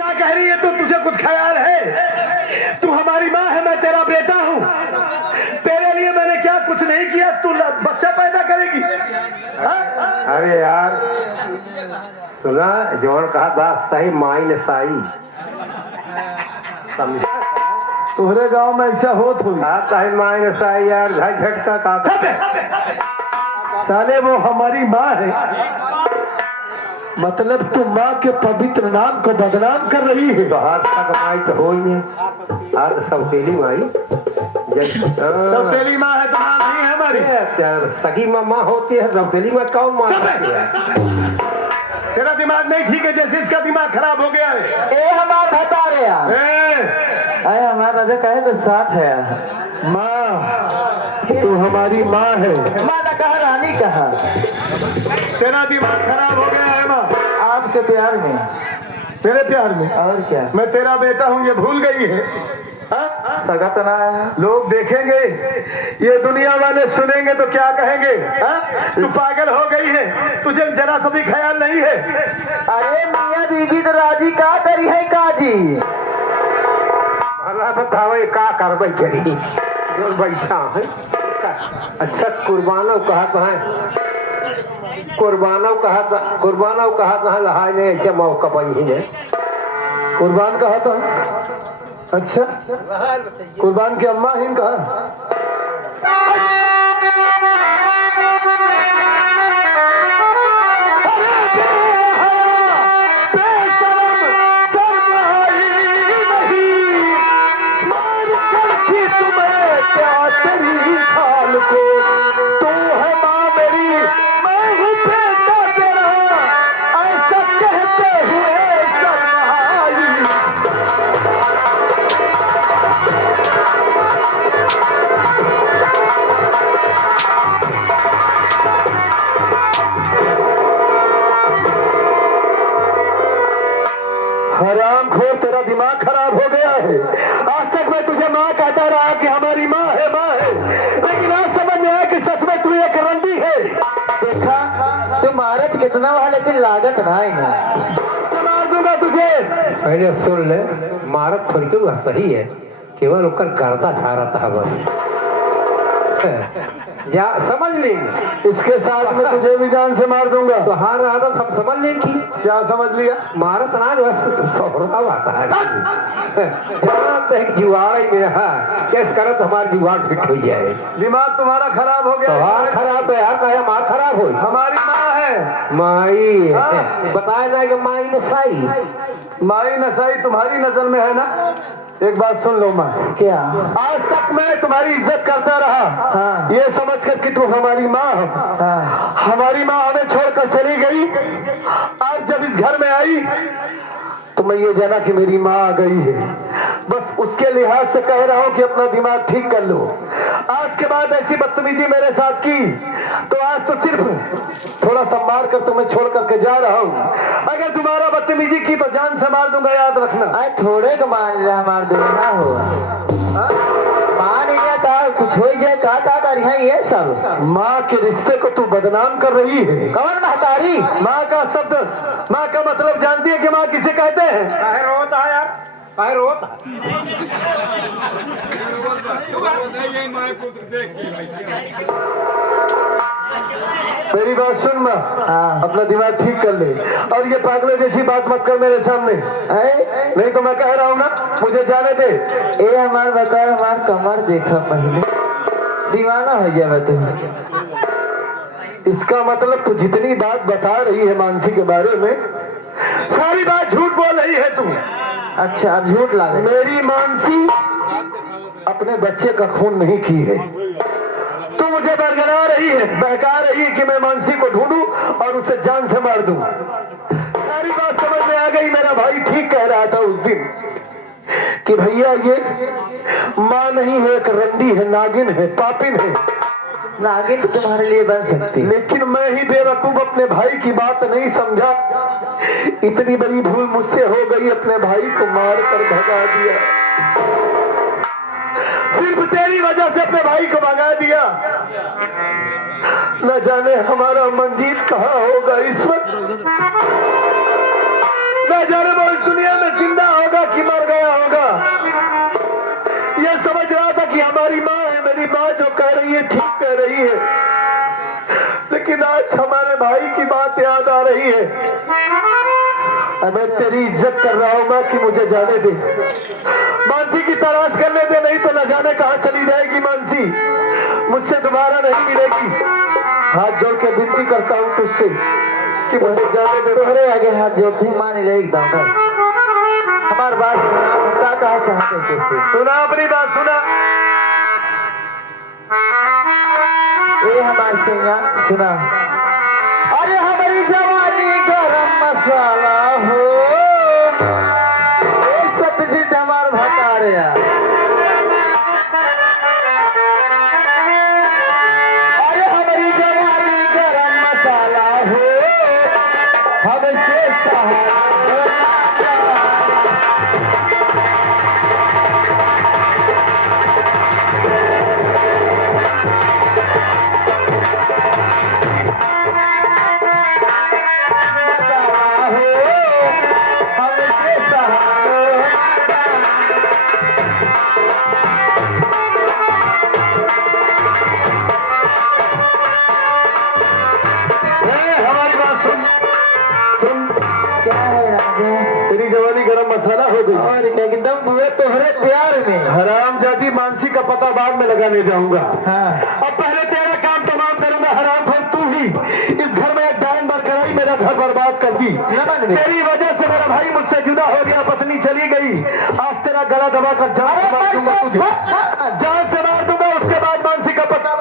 क्या कह रही है तू? तुझे कुछ ख्याल है? तू हमारी माँ है, मैं तेरा बेटा हूँ। तेरे लिए मैंने क्या कुछ नहीं किया, तू बच्चा पैदा करेगी? अरे यार सुना जोन कहा बात सही, माई ने सही समझा। तुम्हारे गांव में ऐसा होत हुई? सही माई ने सही यार, झटका का साले वो हमारी माँ है, मतलब तू माँ के पवित्र नाम को बदनाम कर रही है। तो हाथ तक माई तो हो ही है, हाथ सौतेली माई सौतेली माँ है तो माँ नहीं है हमारी। सगी माँ होती है, सौतेली माँ कौन माँ होती है? तेरा दिमाग नहीं ठीक है, जैसे इसका दिमाग खराब हो गया है। ए हमार बता रहे यार, अरे हमारा राजा कहे तो साथ है माँ, तू हमारी माँ है। माँ ने कहा, रानी कहा। तेरा दिमाग खराब हो गया है माँ। आपके प्यार में, तेरे प्यार में? और क्या, मैं तेरा बेटा हूँ, ये भूल गई है? सगा तो ना आया। लोग देखेंगे, ये दुनिया वाले सुनेंगे तो क्या कहेंगे? तू पागल हो गई है, तुझे जरा सा भी ख्याल नहीं है? अरे मियाँ बीवी तो राजी का करी है काजी। अल्लाह बताओ का करबे चली जो बैठा है। अच्छा कुर्बानो कहा है, कुर्बानो कहा लहाय ने ऐसे मौका बनी है। कुर्बान कहा था? अच्छा, कुर्बान की अम्मा ही कहा। हरामखोर, तेरा दिमाग खराब हो गया है। आज तक मैं तुझे माँ कहता रहा कि हमारी माँ है, लेकिन आज समझ में आया कि सच में तू एक रंडी है। देखा तू मारत कितना वाले लेकिन लागत ना मार दूंगा तुझे। पहले सुन ले, मारत थोड़ी तो सही है, केवल उकर गर्दा ठा रहा था बस। या समझ ली, इसके साथ में तुझे भी जान से मार दूंगा। तो हार रहा था, सब समझ ली थी। क्या समझ लिया? मारत ना जो आता है जुआड़ मेरा कैसे करो तो हमारी जुआड़ फिट हो जाए। दिमाग तुम्हारा खराब हो गया। तो खराब है यार, कहा माँ खराब हो। हमारी माँ है माई बताया जाएगा, माई नसाई। माई नसाई तुम्हारी नजर में है ना? एक बात सुन लो माँ, क्या? आज तक मैं तुम्हारी इज्जत करता रहा, ये समझ कर कि तू हमारी माँ हो। हमारी माँ हमें छोड़कर चली गई, आज जब इस घर में आई तो मैं ये जाना कि मेरी माँ आ गई है। बस उसके लिहाज से कह रहा हूँ कि अपना दिमाग ठीक कर लो। आज के बाद ऐसी बदतमीजी मेरे साथ की तो आज तो सिर्फ थोड़ा सा मार कर तुम्हें छोड़ करके जा रहा हूँ। अगर तुम्हारा बदतमीजी की तो जान से मार दूंगा, याद रखना। अरे थोड़े को मान लिया, हमार देना हो मान लिया था, कुछ हो जाए का कर ये सब। माँ के रिश्ते को तू बदनाम कर रही है। कौन महतारी? माँ का शब्द, माँ का मतलब जानती है कि माँ किसे कहते हैं? रोता है यार, काहे रोता? मेरी बात सुन माँ, अपना दिमाग ठीक कर ले और ये पागलों जैसी बात मत कर मेरे सामने। नहीं तो मैं कह रहा हूँ ना, मुझे जाने दे। ए हमार बता, हमार कमर देखा पहले, दीवाना हो जाए तुम। इसका मतलब तू जितनी बात बता रही है मानसी के बारे में, सारी बात झूठ बोल रही है तू। अच्छा, अब झूठ ला रहे। मेरी मानसी अपने बच्चे का खून नहीं की है। तू मुझे बरगला रही है, बहका रही है कि मैं मानसी को ढूंढूं और उसे जान से मार दूं। सारी बात समझ में आ गई। मेरा भाई ठीक कह रहा था उस दिन कि भैया ये माँ नहीं है, एक रंडी है, नागिन है, पापिन है। नागिन तुम्हारे लिए बन सकती, लेकिन मैं ही बेवकूफ अपने भाई की बात नहीं समझा। इतनी बड़ी भूल मुझसे हो गई, अपने भाई को मार कर भगा दिया। सिर्फ तेरी वजह से अपने भाई को भगा दिया। न जाने हमारा मंजीत कहाँ होगा इस वक्त, न जाने वो इस दुनिया में जिंदा माँ जो कह रही है ठीक कह रही है, लेकिन आज हमारे भाई की बात याद आ रही है। मैं तेरी इज्जत कर रहा हूँ माँ कि मुझे जाने दे, मानसी की तलाश करने दे, नहीं तो न जाने कहाँ चली जाएगी मानसी, मुझसे दोबारा नहीं मिलेगी। हाथ जोड़ के विनती करता हूँ तुझसे कि मुझे जाने दे। तोहरे आगे हाथ जोड़ते मान ले एकदम हमार बात सुना, क्या कहा चाहते तुझसे? सुना अपनी बात सुना। ये हमारे से यहाँ सुना। अरे हमारी जवानी गरम मसाला हो, ये सब्जी हमार भतारिया। अरे हमारी जवानी गरम मसाला हो, हमसे सहारा तेरी जवानी गरम मसाला हो गई और एकदम बुए तोहरे प्यार में। हराम जाती मानसी का पता बाद में लगाने जाऊंगा। हाँ। अब पहले तेरा काम तमाम करूंगा। हराम खोर तू ही इस घर में एक डायन बार कराई, मेरा घर बर्बाद कर दी। तेरी वजह से मेरा भाई मुझसे जुदा हो गया, पत्नी चली गई। आज तेरा गला दबा कर जान से मार दूंगा तुझे, जान से मार दूंगा। उसके बाद मानसी का पता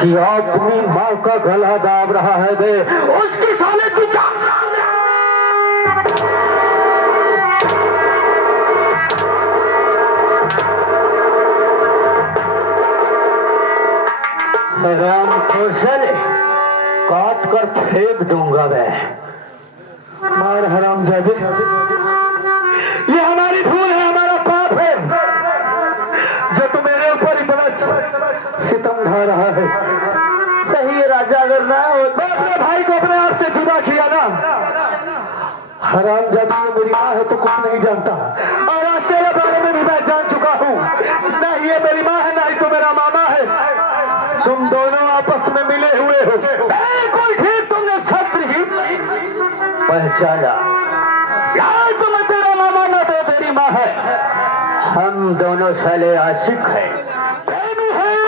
कि अपनी माँ का गला दाब रहा है बे, उसकी साले की जान। राम कौशल काट कर फेंक दूंगा मैं। मार हराम जादे, ये हमारी भूल है, हमारा पाप है जो तू मेरे ऊपर इतना सितम ढा रहा है। सही है राजा, अगर ना हो मैं अपने भाई को अपने आप से जुदा किया ना। हराम जादे ये मेरी माँ है तो कुछ नहीं जानता, और आज तेरे बारे में भी मैं जान चुका हूँ। ना ये मेरी माँ है, ना ही तो मेरा मामा है। तुम दोनों आपस में मिले हुए हो। बिल्कुल ठीक, तुमने शब्द ही पहचाना। यार तो मैं तेरा मामा ना तो तेरी माँ है। हम दोनों साले आशिक हैं, प्रेमी हैं,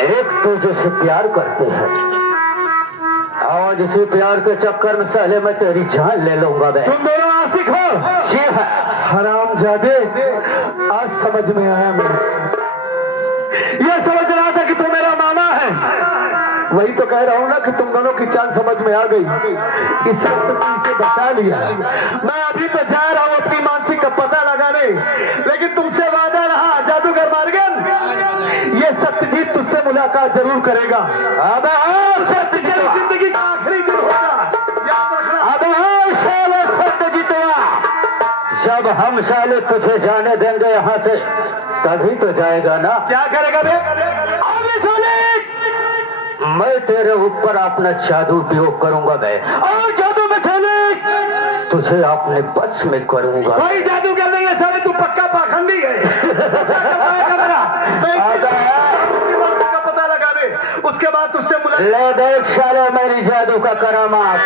एक दूसरे से प्यार करते हैं। आज इसी प्यार के चक्कर में साले मैं तेरी जान ले लूंगा। तुम दोनों आशिक हो? जी है। हराम जादे, आज समझ में आया मुझे। ये समझ रहा था कि तू मेरा मामा है, वही तो कह रहा हूँ ना कि तुम दोनों की चाल समझ में आ गई। इस वक्त तुमसे बचा लिया। मैं अभी तो जा रहा हूँ अपनी मानसी का पता लगाने, लेकिन तुमसे वादा रहा जादूगर मार्गन, ये सत्यजीत तुझसे मुलाकात जरूर करेगा। अब सत्यजीत जिंदगी का आखिरी दिन होगा, याद रखना। अब साले सत्यजीतवा, जब हम साले तुझे जाने देंगे यहाँ से तभी तो जाएगा ना। क्या करेगा बे? आगे साले मैं तेरे ऊपर अपना जादू उपयोग करूंगा बे, और जादू में साले तुझे अपने बस में करूंगा। कोई जादू कर नहीं है साले, तू पक्का पाखंडी है। का पता लगा दे, उसके बाद तुझसे मुलाकात। ले देख साले मेरी जादू का करामात।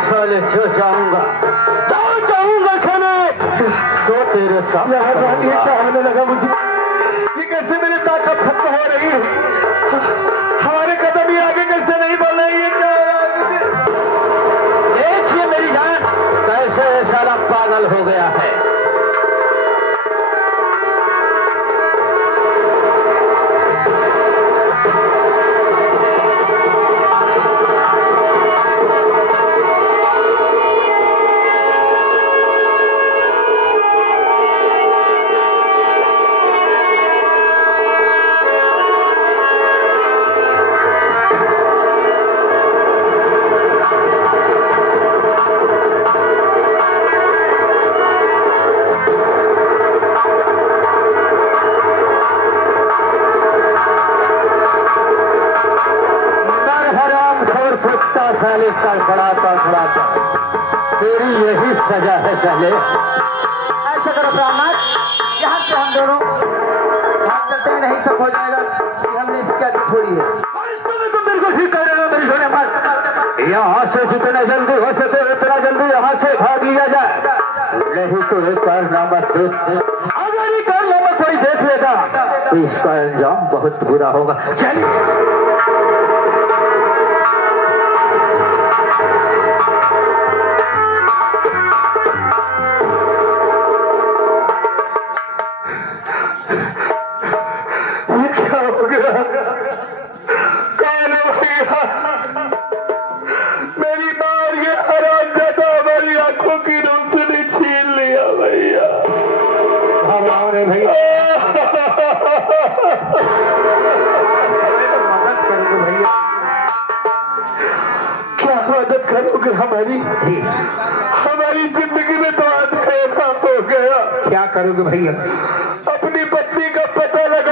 साले जो जाऊंगा खाने तो तेरे सामने होने लगा मुझे। ये कैसे मेरी ताकत खत्म हो रही है? हमारे कदम ऐसा करो ब्राह्मण, यहाँ से हम दोनों भाग चलते हैं, नहीं सब हो जाएगा कि हमने इसकी आगे छोड़ी है। तुम बिल्कुल ठीक कह रहे हो मेरी सोने मत। यहाँ से जितना जल्दी हो सके उतना जल्दी यहाँ से भाग लिया जाए, नहीं तो एक कारनामा अगर ये कारनामा कोई देख लेगा तो इसका अंजाम बहुत बुरा होगा। चलिए मेरी मार ये हराम जाता हमारी आंखों की रोशनी छीन लिया भैया। हमारे भैया मदद करोगे भैया? क्या मदद करोगे हमारी? हमारी जिंदगी में तो आज खैर हो गया। क्या करोगे भैया? अपने